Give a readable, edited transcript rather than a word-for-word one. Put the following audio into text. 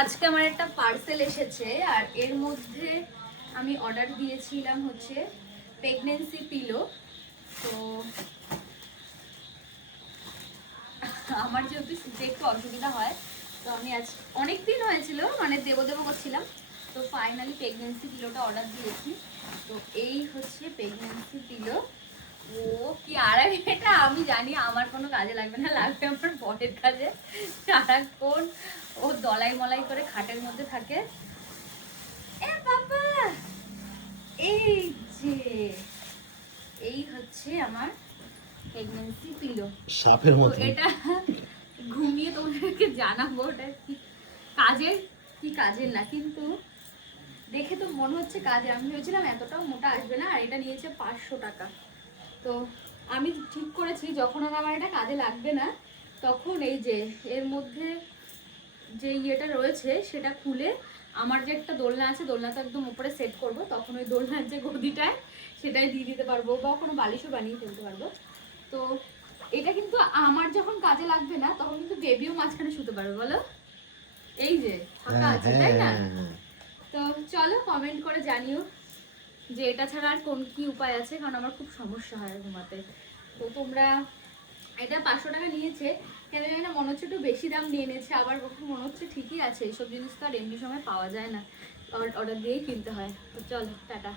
আজকে আমার একটা পার্সেল এসেছে আর এর মধ্যে আমি অর্ডার দিয়েছিলাম হচ্ছে প্রেগন্যান্সি পিলো। তো আমার যেহেতু শুতে একটু অসুবিধা হয়, তো আমি আজ অনেক দিন হয়েছিল মানে দেবো করছিলাম, তো ফাইনালি প্রেগন্যান্সি পিলোটা অর্ডার দিয়েছি। তো এই হচ্ছে প্রেগন্যান্সি পিলো। ও কি আরাম, এটা আমি জানি আমার কোনো কাজে লাগবে না, লাগবে আমার বরের কাজে। সারাক্ষণ ও দলাই মলাই করে খাটের মধ্যে থাকে। এ বাবা, এই যে এই হচ্ছে আমার প্রেগন্যান্সি পিলো। সাপের মতো। এটা ঘুমিয়ে তোমাদেরকে জানাবো ওটা কি কাজের কি কাজের না, কিন্তু দেখে তো মনে হচ্ছে কাজে। আমি ভেবেছিলাম এতটাও মোটা আসবে না, আর এটা নিয়েছে 500 টাকা। তো আমি ঠিক করেছি যখন আর আমার এটা কাজে লাগবে না, তখন এই যে এর মধ্যে যে ইয়েটা রয়েছে সেটা খুলে আমার যে একটা দোলনা আছে, দোলনাটা একদম উপরে সেট করব, তখন ওই দোলনার যে গদিটায় সেটাই দিয়ে দিতে পারবো, বা কোনো বালিশও বানিয়ে ফেলতে পারবো। তো এটা কিন্তু আমার যখন কাজে লাগবে না তখন কিন্তু বেবিও মাঝখানে শুতে পারবে, বলো। এই যে ফাঁকা আছে, তাই না? তো চলো কমেন্ট করে জানিও যে এটা ছাড়া আর কোন কি উপায় আছে, কারণ আমার খুব সমস্যা হয় ঘুমাতে। তো তোমরা, এটা 500 টাকা নিয়েছে, কেন জানি না মনে হচ্ছে একটু বেশি দাম নিয়ে নিয়েছে, আবার মনে হচ্ছে ঠিকই আছে, এইসব জিনিস তো আর এমনি সময় পাওয়া যায় না, অর্ডার দিয়েই কিনতে হয়। তো চলো টাটা।